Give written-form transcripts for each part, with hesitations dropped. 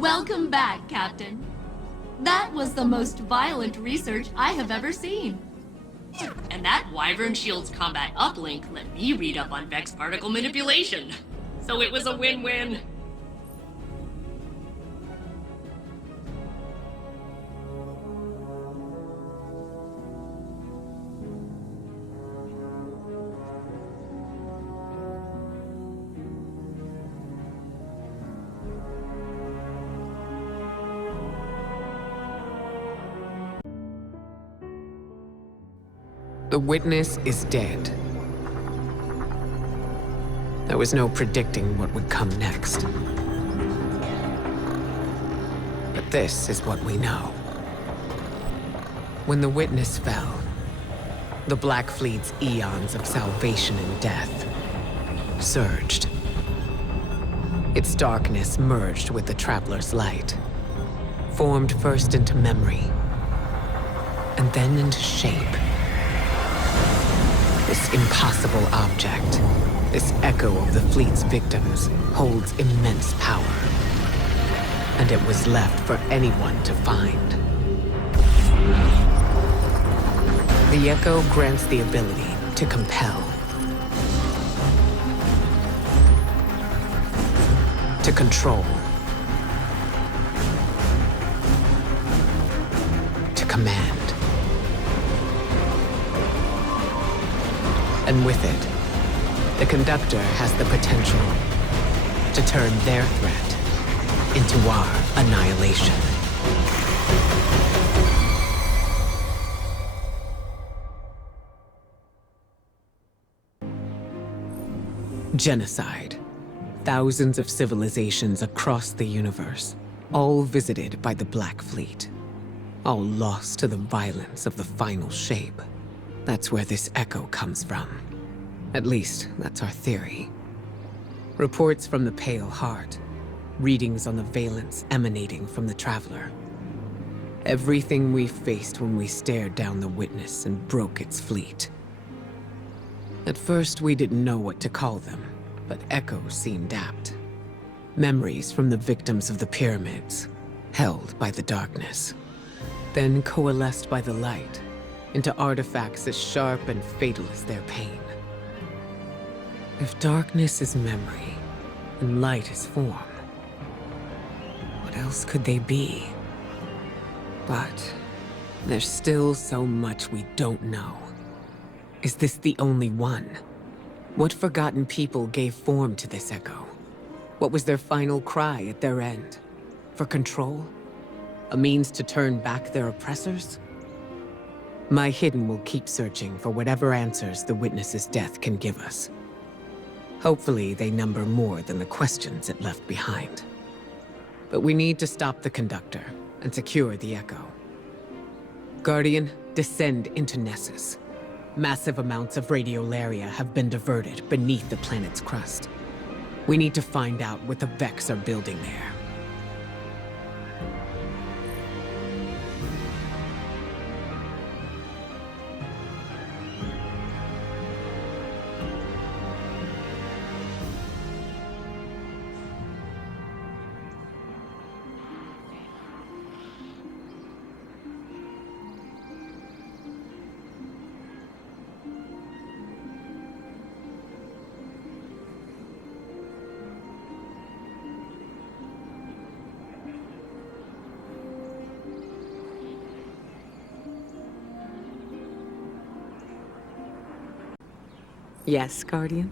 Welcome back, Captain. That was the most violent research I have ever seen. And that Wyvern Shield's combat uplink let me read up on Vex particle manipulation. So it was a win-win. The witness is dead. There was no predicting what would come next. But this is what we know. When the witness fell, the Black Fleet's eons of salvation and death surged. Its darkness merged with the Traveler's light, formed first into memory, and then into shape. This impossible object, this echo of the fleet's victims, holds immense power. And it was left for anyone to find. The echo grants the ability to compel, to control, to command. And with it, the Conductor has the potential to turn their threat into our annihilation. Genocide. Thousands of civilizations across the universe, all visited by the Black Fleet, all lost to the violence of the final shape. That's where this echo comes from. At least, that's our theory. Reports from the Pale Heart. Readings on the valence emanating from the Traveler. Everything we faced when we stared down the witness and broke its fleet. At first, we didn't know what to call them, but echoes seemed apt. Memories from the victims of the pyramids, held by the darkness. Then coalesced by the light, into artifacts as sharp and fatal as their pain. If darkness is memory, and light is form, what else could they be? But there's still so much we don't know. Is this the only one? What forgotten people gave form to this echo? What was their final cry at their end? For control? A means to turn back their oppressors? My Hidden will keep searching for whatever answers the witness's death can give us. Hopefully, they number more than the questions it left behind. But we need to stop the Conductor and secure the echo. Guardian, descend into Nessus. Massive amounts of radiolaria have been diverted beneath the planet's crust. We need to find out what the Vex are building there. Yes, Guardian?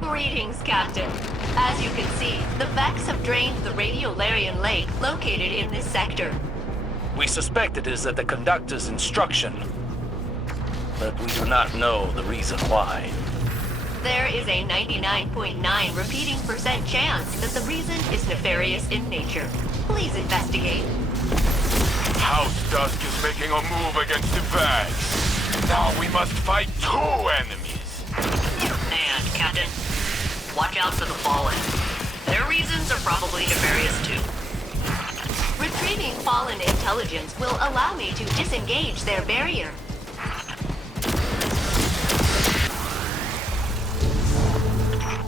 Greetings, Captain. As you can see, the Vex have drained the Radiolarian lake located in this sector. We suspect it is at the Conductor's instruction, but we do not know the reason why. There is a 99.9 repeating percent chance that the reason is nefarious in nature. Please investigate. House Dusk is making a move against the Vags. Now we must fight two enemies. And, Captain, watch out for the Fallen. Their reasons are probably nefarious too. Retrieving fallen intelligence will allow me to disengage their barrier.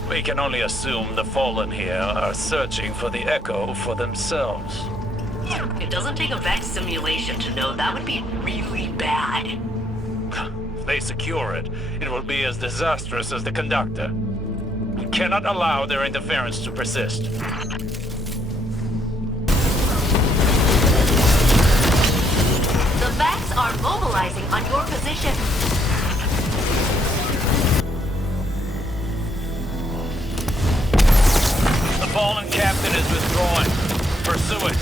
We can only assume the Fallen here are searching for the Echo for themselves. It doesn't take a Vex simulation to know that would be really bad. If they secure it, it will be as disastrous as the Conductor. We cannot allow their interference to persist. The Vex are mobilizing on your position. The Fallen Captain is withdrawing. Pursue it.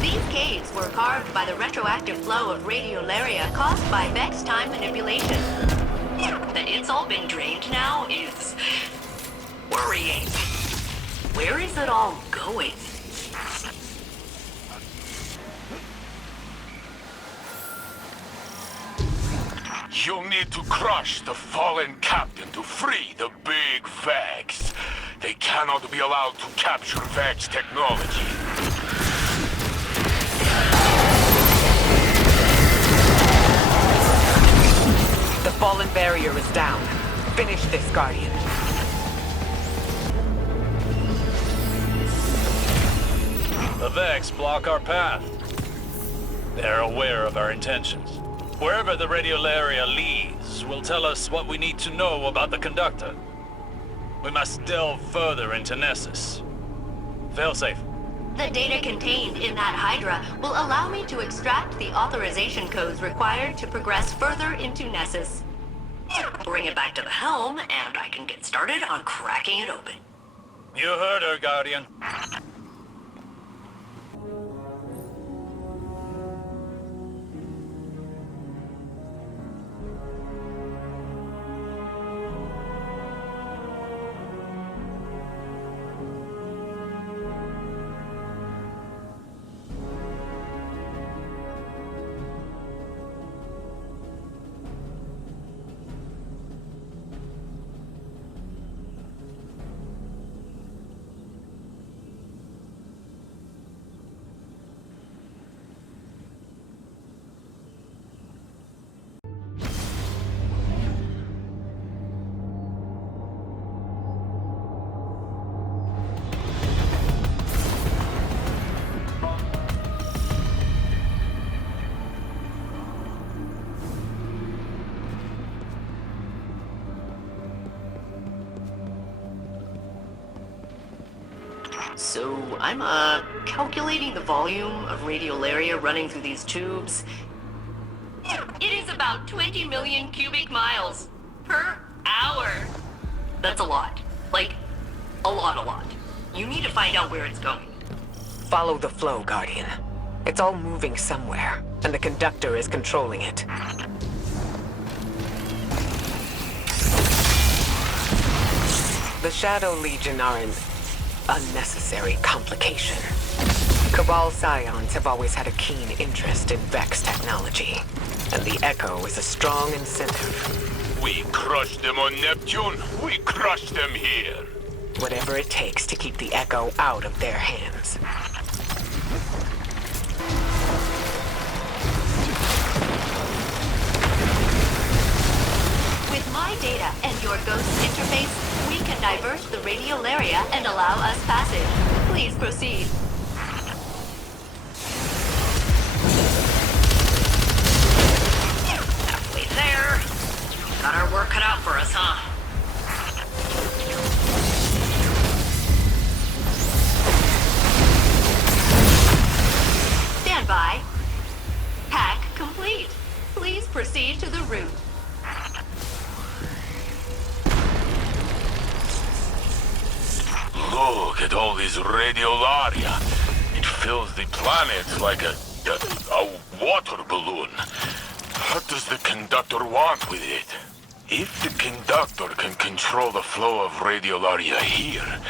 These caves were carved by the retroactive flow of radiolaria caused by Vex time manipulation. That it's all been drained now is worrying. Where is it all going? You'll need to crush the fallen captain to free the big Vags. They cannot be allowed to capture Vags technology. The fallen barrier is down. Finish this, Guardian. The Vex block our path. They're aware of our intentions. Wherever the radiolaria leads will tell us what we need to know about the Conductor. We must delve further into Nessus. Failsafe. The data contained in that Hydra will allow me to extract the authorization codes required to progress further into Nessus. Bring it back to the helm, and I can get started on cracking it open. You heard her, Guardian. So, I'm, calculating the volume of radiolaria running through these tubes. It is about 20 million cubic miles per hour. That's a lot. Like, a lot. You need to find out where it's going. Follow the flow, Guardian. It's all moving somewhere, and the Conductor is controlling it. The Shadow Legion are an unnecessary complication. Cabal Scions have always had a keen interest in Vex technology, and the Echo is a strong incentive. We crushed them on Neptune. We crushed them here. Whatever it takes to keep the Echo out of their hands. With my data and your Ghost interface, we can divert the radiolaria and allow us passage. Please proceed. Halfway there. Got our work cut out for us, huh? Stand by. Hack complete. Please proceed to the route. Look at all this radiolaria. It fills the planet like a water balloon. What does the conductor want with it? If the conductor can control the flow of radiolaria here,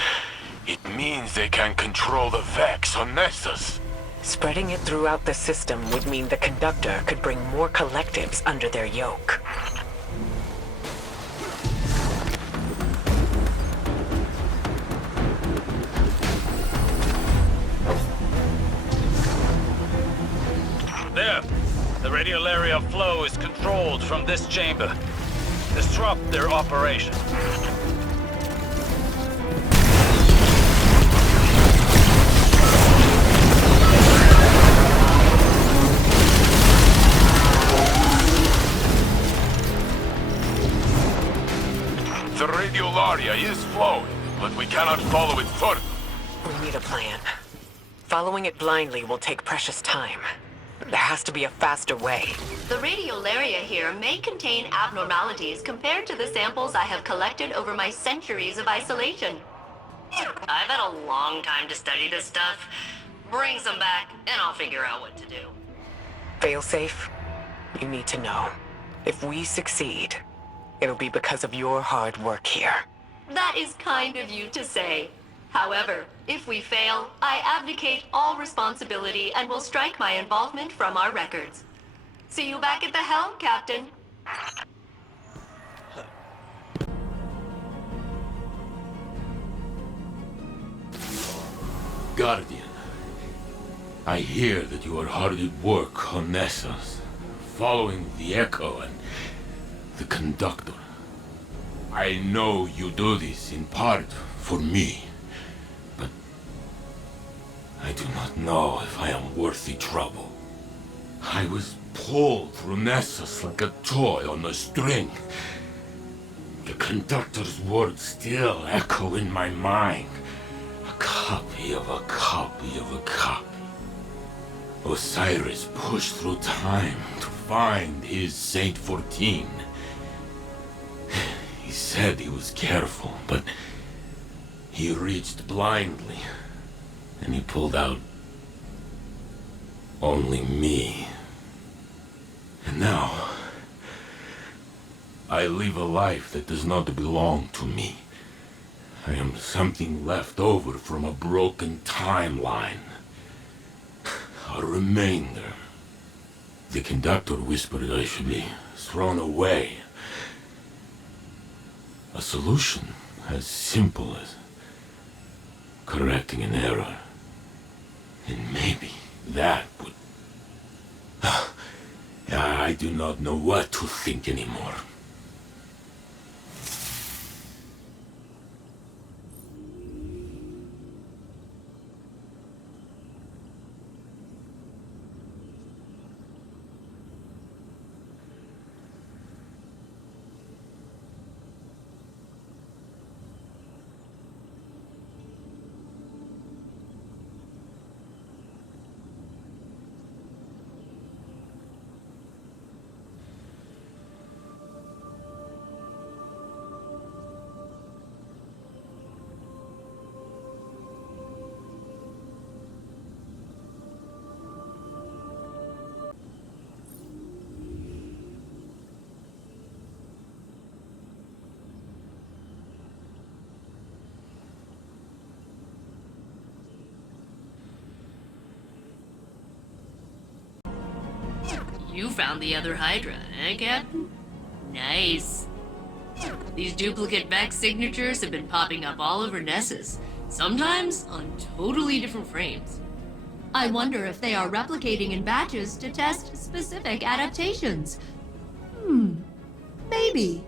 it means they can control the Vex on Nessus. Spreading it throughout the system would mean the conductor could bring more collectives under their yoke. There! The radiolaria flow is controlled from this chamber. Disrupt their operation. The radiolaria is flowing, but we cannot follow it further. We need a plan. Following it blindly will take precious time. There has to be a faster way. The radiolaria here may contain abnormalities compared to the samples I have collected over my centuries of isolation. I've had a long time to study this stuff. Bring some back, and I'll figure out what to do. Failsafe, you need to know. If we succeed, it'll be because of your hard work here. That is kind of you to say. However, if we fail, I abdicate all responsibility and will strike my involvement from our records. See you back at the helm, Captain. Guardian, I hear that you are hard at work on Nessus, following the Echo and the Conductor. I know you do this in part for me. I do not know if I am worthy trouble. I was pulled through Nessus like a toy on a string. The Conductor's words still echo in my mind. A copy of a copy of a copy. Osiris pushed through time to find his Saint 14. He said he was careful, but he reached blindly. And he pulled out only me. And now, I live a life that does not belong to me. I am something left over from a broken timeline. A remainder. The conductor whispered I should be thrown away. A solution as simple as correcting an error. And maybe that would... I do not know what to think anymore. You found the other Hydra, eh, Captain? Nice. These duplicate Vex signatures have been popping up all over Nessus, sometimes on totally different frames. I wonder if they are replicating in batches to test specific adaptations. Maybe.